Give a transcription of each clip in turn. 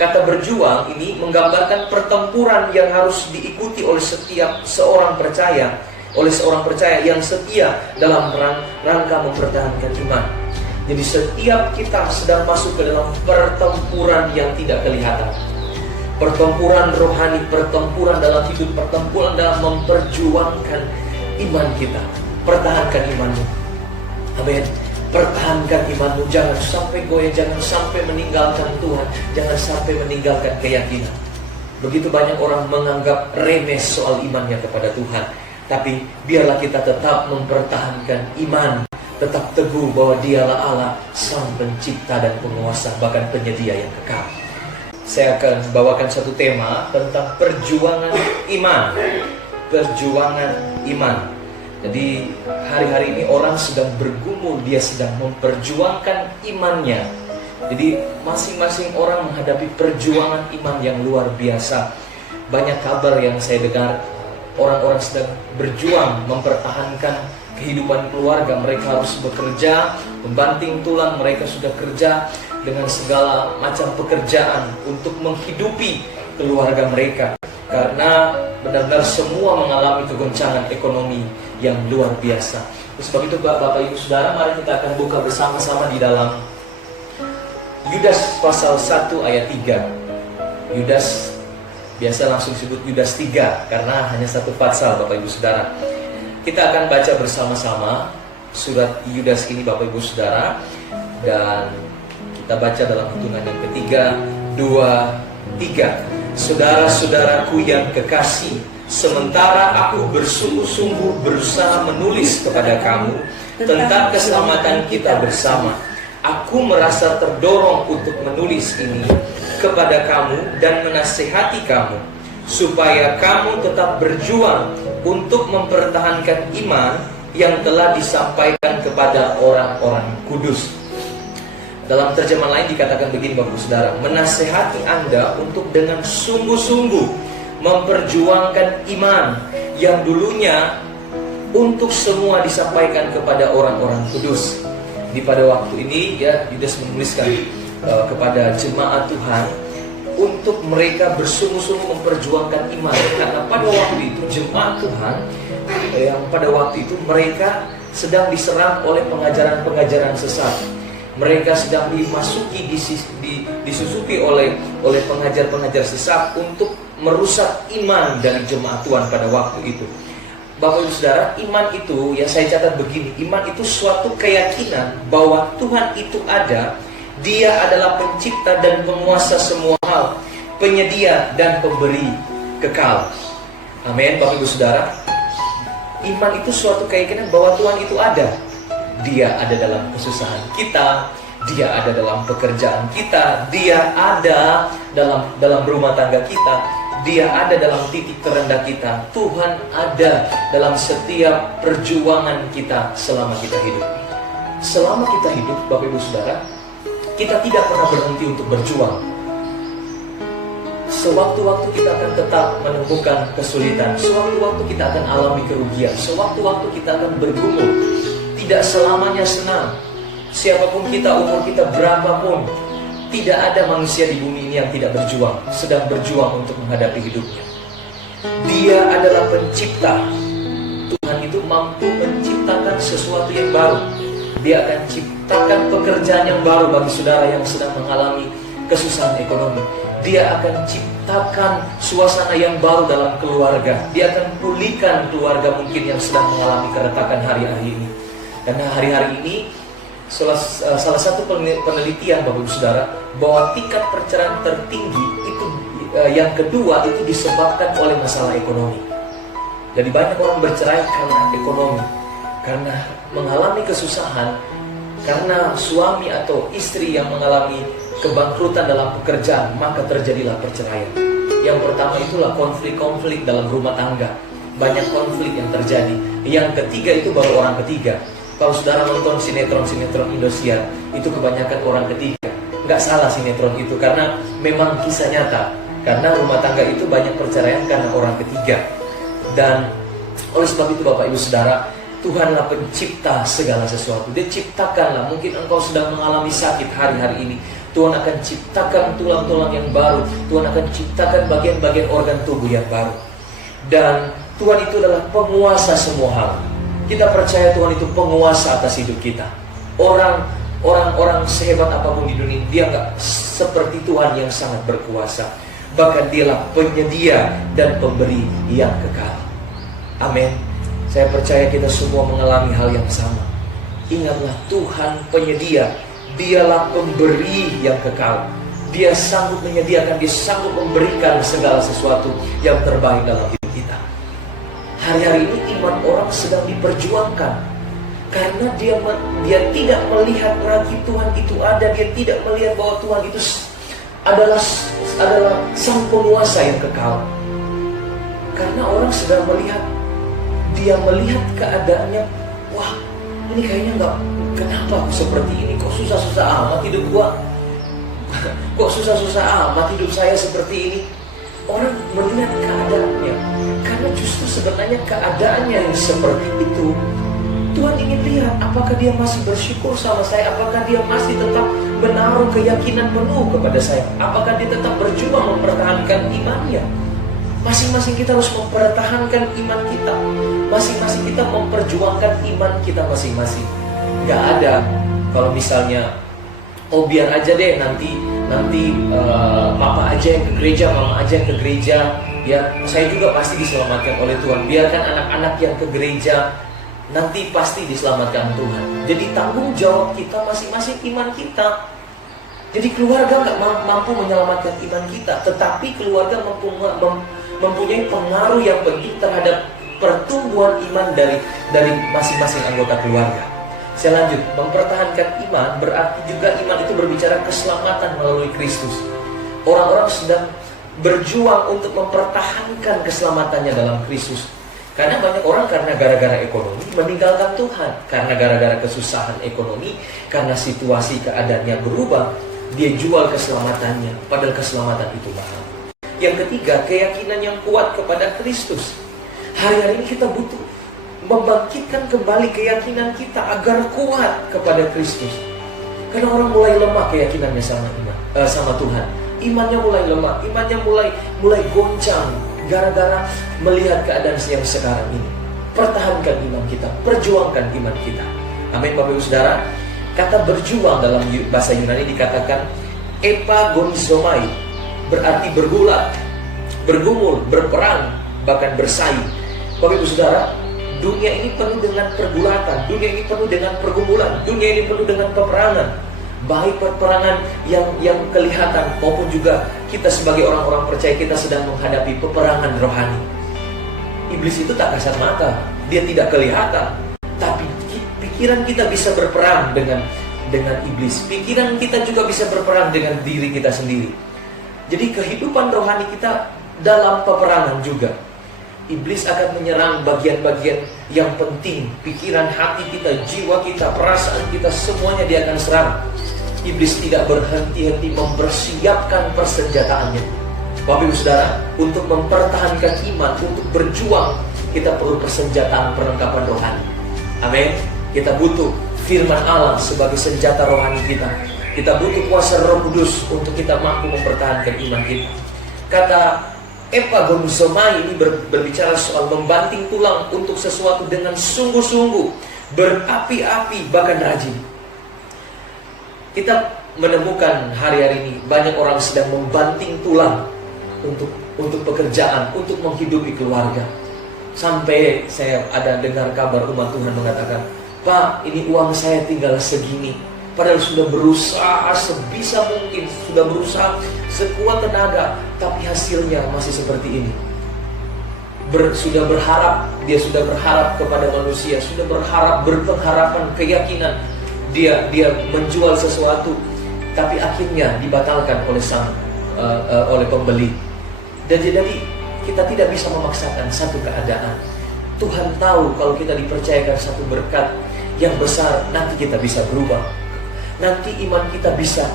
Kata berjuang ini menggambarkan pertempuran yang harus diikuti oleh setiap seorang percaya, yang setia dalam rangka mempertahankan iman. Jadi setiap kita sedang masuk ke dalam pertempuran yang tidak kelihatan. Pertempuran rohani, pertempuran dalam hidup, pertempuran dalam memperjuangkan iman kita. Pertahankan imanmu. Amin. Pertahankan imanmu, jangan sampai goyah, jangan sampai meninggalkan Tuhan, jangan sampai meninggalkan keyakinan. Begitu banyak orang menganggap remeh soal imannya kepada Tuhan. Tapi biarlah kita tetap mempertahankan iman, tetap teguh bahwa Dialah Allah, Sang Pencipta dan Penguasa, bahkan Penyedia yang kekal. Saya akan bawakan satu tema tentang perjuangan iman. Perjuangan iman. Jadi hari-hari ini orang sedang bergumul, dia sedang memperjuangkan imannya. Jadi masing-masing orang menghadapi perjuangan iman yang luar biasa. Banyak kabar yang saya dengar, orang-orang sedang berjuang mempertahankan kehidupan keluarga. Mereka harus bekerja, membanting tulang, mereka sudah kerja dengan segala macam pekerjaan untuk menghidupi keluarga mereka. Karena benar-benar semua mengalami kegoncangan ekonomi yang luar biasa. Sebab itu Bapak Ibu Saudara, mari kita akan buka bersama-sama di dalam Yudas pasal 1 ayat 3. Yudas, biasa langsung disebut Yudas 3 karena hanya satu pasal Bapak Ibu Saudara. Kita akan baca bersama-sama surat Yudas ini Bapak Ibu Saudara. Dan kita baca dalam hitungan yang ketiga, 2, 3. Saudara-saudaraku yang kekasih, sementara aku bersungguh-sungguh berusaha menulis kepada kamu tentang keselamatan kita bersama, aku merasa terdorong untuk menulis ini kepada kamu dan menasihati kamu, supaya kamu tetap berjuang untuk mempertahankan iman yang telah disampaikan kepada orang-orang kudus. Dalam terjemahan lain dikatakan begini Bapak Saudara, menasehati Anda untuk dengan sungguh-sungguh memperjuangkan iman yang dulunya untuk semua disampaikan kepada orang-orang kudus. Di pada waktu ini ya, Yudas menuliskan kepada jemaat Tuhan untuk mereka bersungguh-sungguh memperjuangkan iman. Karena pada waktu itu jemaat Tuhan yang pada waktu itu mereka sedang diserang oleh pengajaran-pengajaran sesat. Mereka sedang disusupi oleh pengajar-pengajar sesat untuk merusak iman dari jemaat Tuhan pada waktu itu. Bapak Ibu Saudara, iman itu, ya saya catat begini, iman itu suatu keyakinan bahwa Tuhan itu ada, Dia adalah pencipta dan penguasa semua hal, penyedia dan pemberi kekal. Amin, Bapak Ibu Saudara. Iman itu suatu keyakinan bahwa Tuhan itu ada. Dia ada dalam kesusahan kita, Dia ada dalam pekerjaan kita, Dia ada dalam rumah tangga kita, Dia ada dalam titik terendah kita. Tuhan ada dalam setiap perjuangan kita selama kita hidup. Selama kita hidup, Bapak Ibu Saudara, kita tidak pernah berhenti untuk berjuang. Sewaktu-waktu kita akan tetap menemukan kesulitan, sewaktu-waktu kita akan alami kerugian, sewaktu-waktu kita akan bergumul. Tidak selamanya senang. Siapapun kita, umur kita berapapun, tidak ada manusia di bumi ini yang tidak berjuang, sedang berjuang untuk menghadapi hidupnya. Dia adalah pencipta. Tuhan itu mampu menciptakan sesuatu yang baru. Dia akan ciptakan pekerjaan yang baru bagi saudara yang sedang mengalami kesusahan ekonomi. Dia akan ciptakan suasana yang baru dalam keluarga. Dia akan pulihkan keluarga mungkin yang sedang mengalami keretakan hari-hari ini. Karena hari-hari ini salah satu penelitian Bapak Ibu Saudara, bahwa tingkat perceraian tertinggi itu yang kedua itu disebabkan oleh masalah ekonomi. Jadi banyak orang bercerai karena ekonomi, karena mengalami kesusahan, karena suami atau istri yang mengalami kebangkrutan dalam pekerjaan, maka terjadilah perceraian. Yang pertama itulah konflik-konflik dalam rumah tangga. Banyak konflik yang terjadi. Yang ketiga itu baru orang ketiga. Kalau saudara nonton sinetron Indosiar, itu kebanyakan orang ketiga. Nggak salah sinetron itu, karena memang kisah nyata. Karena rumah tangga itu banyak perceraian karena orang ketiga. Dan oleh sebab itu Bapak Ibu Saudara, Tuhanlah pencipta segala sesuatu. Dia ciptakanlah, mungkin engkau sedang mengalami sakit hari-hari ini. Tuhan akan ciptakan tulang-tulang yang baru. Tuhan akan ciptakan bagian-bagian organ tubuh yang baru. Dan Tuhan itu adalah penguasa semua hal. Kita percaya Tuhan itu penguasa atas hidup kita. Orang-orang sehebat apapun di dunia, dia nggak seperti Tuhan yang sangat berkuasa. Bahkan dialah penyedia dan pemberi yang kekal. Amin. Saya percaya kita semua mengalami hal yang sama. Ingatlah, Tuhan penyedia, dialah pemberi yang kekal. Dia sanggup menyediakan, dia sanggup memberikan segala sesuatu yang terbaik dalam hidup kita. Hari-hari ini iman orang sedang diperjuangkan, karena dia tidak melihat lagi Tuhan itu ada. Dia tidak melihat bahwa Tuhan itu adalah sang penguasa yang kekal. Karena orang sedang melihat, dia melihat keadaannya, wah, ini kayaknya kenapa aku seperti ini? Kok susah-susah amat hidup gua? Kok susah-susah amat hidup saya seperti ini? Orang melihat keadaannya, karena justru sebenarnya keadaannya yang seperti itu. Tuhan ingin lihat apakah dia masih bersyukur sama saya, apakah dia masih tetap menaruh keyakinan penuh kepada saya, apakah dia tetap berjuang mempertahankan imannya. Masing-masing kita harus mempertahankan iman kita. Masing-masing kita memperjuangkan iman kita masing-masing. Gak ada kalau misalnya, oh biar aja deh nanti papa aja yang ke gereja, mama aja yang ke gereja, ya saya juga pasti diselamatkan oleh Tuhan. Biarkan anak-anak yang ke gereja, nanti pasti diselamatkan Tuhan. Jadi tanggung jawab kita masing-masing iman kita. Jadi keluarga nggak mampu menyelamatkan iman kita, tetapi keluarga mempunyai pengaruh yang penting terhadap pertumbuhan iman dari masing-masing anggota keluarga. Saya lanjut, mempertahankan iman berarti juga iman itu berbicara keselamatan melalui Kristus. Orang-orang sedang berjuang untuk mempertahankan keselamatannya dalam Kristus. Karena banyak orang karena gara-gara ekonomi meninggalkan Tuhan. Karena gara-gara kesusahan ekonomi, karena situasi keadaannya berubah, dia jual keselamatannya. Padahal keselamatan itu mahal. Yang ketiga, keyakinan yang kuat kepada Kristus. Hari-hari ini kita butuh membangkitkan kembali keyakinan kita agar kuat kepada Kristus. Karena orang mulai lemah keyakinannya sama Tuhan. Imannya mulai lemah, imannya mulai goncang gara-gara melihat keadaan yang sekarang ini. Pertahankan iman kita, perjuangkan iman kita. Amin, Bapak Ibu Saudara. Kata berjuang dalam bahasa Yunani dikatakan epagonizomai, berarti bergulat, bergumul, berperang, bahkan bersaing. Bapak Ibu Saudara, dunia ini penuh dengan pergulatan, dunia ini penuh dengan pergumulan, dunia ini penuh dengan peperangan. Baik peperangan yang kelihatan maupun juga kita sebagai orang-orang percaya kita sedang menghadapi peperangan rohani. Iblis itu tak kasat mata, dia tidak kelihatan, tapi pikiran kita bisa berperang dengan iblis. Pikiran kita juga bisa berperang dengan diri kita sendiri. Jadi kehidupan rohani kita dalam peperangan juga. Iblis akan menyerang bagian-bagian yang penting. Pikiran, hati kita, jiwa kita, perasaan kita, semuanya dia akan serang. Iblis tidak berhenti-henti mempersiapkan persenjataannya. Bapak Ibu Saudara, untuk mempertahankan iman, untuk berjuang, kita perlu persenjataan perlengkapan rohani. Amin. Kita butuh firman Allah sebagai senjata rohani kita. Kita butuh kuasa Roh Kudus untuk kita mampu mempertahankan iman kita. Kata epagonizomai ini berbicara soal membanting tulang untuk sesuatu dengan sungguh-sungguh, berapi-api, bahkan rajin. Kita menemukan hari-hari ini banyak orang sedang membanting tulang untuk pekerjaan, untuk menghidupi keluarga. Sampai saya ada dengar kabar umat Tuhan mengatakan, Pak, ini uang saya tinggal segini. Padahal sudah berusaha sebisa mungkin, sudah berusaha sekuat tenaga, tapi hasilnya masih seperti ini. Dia sudah berharap kepada manusia, sudah berpengharapan, keyakinan. Dia menjual sesuatu, tapi akhirnya dibatalkan oleh pembeli. Dan jadi kita tidak bisa memaksakan satu keadaan. Tuhan tahu kalau kita dipercayakan satu berkat yang besar, nanti kita bisa berubah. Nanti iman kita bisa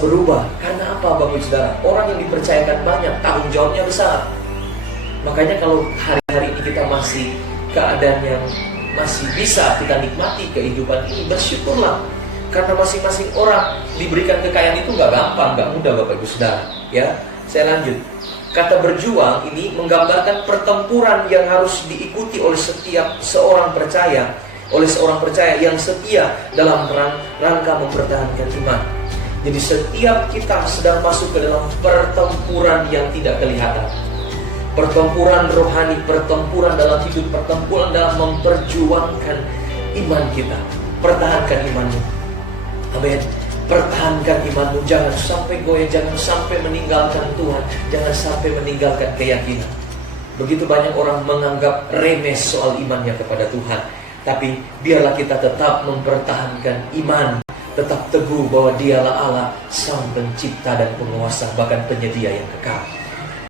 berubah. Karena apa, Bapak Ibu Saudara? Orang yang dipercayakan banyak, tanggung jawabnya besar. Makanya kalau hari-hari ini kita masih keadaan yang masih bisa kita nikmati kehidupan ini, bersyukurlah. Karena masing-masing orang diberikan kekayaan itu nggak gampang, nggak mudah Bapak Ibu Saudara. Ya, saya lanjut. Kata berjuang ini menggambarkan pertempuran yang harus diikuti oleh setiap seorang percaya, yang setia dalam rangka mempertahankan iman. Jadi setiap kita sedang masuk ke dalam pertempuran yang tidak kelihatan. Pertempuran rohani, pertempuran dalam hidup, pertempuran dalam memperjuangkan iman kita. Pertahankan imanmu. Amin. Pertahankan imanmu, jangan sampai goyah, jangan sampai meninggalkan Tuhan, jangan sampai meninggalkan keyakinan. Begitu banyak orang menganggap remeh soal imannya kepada Tuhan. Tapi biarlah kita tetap mempertahankan iman, tetap teguh bahwa Dialah Allah, Sang Pencipta dan Penguasa, bahkan penyedia yang kekal.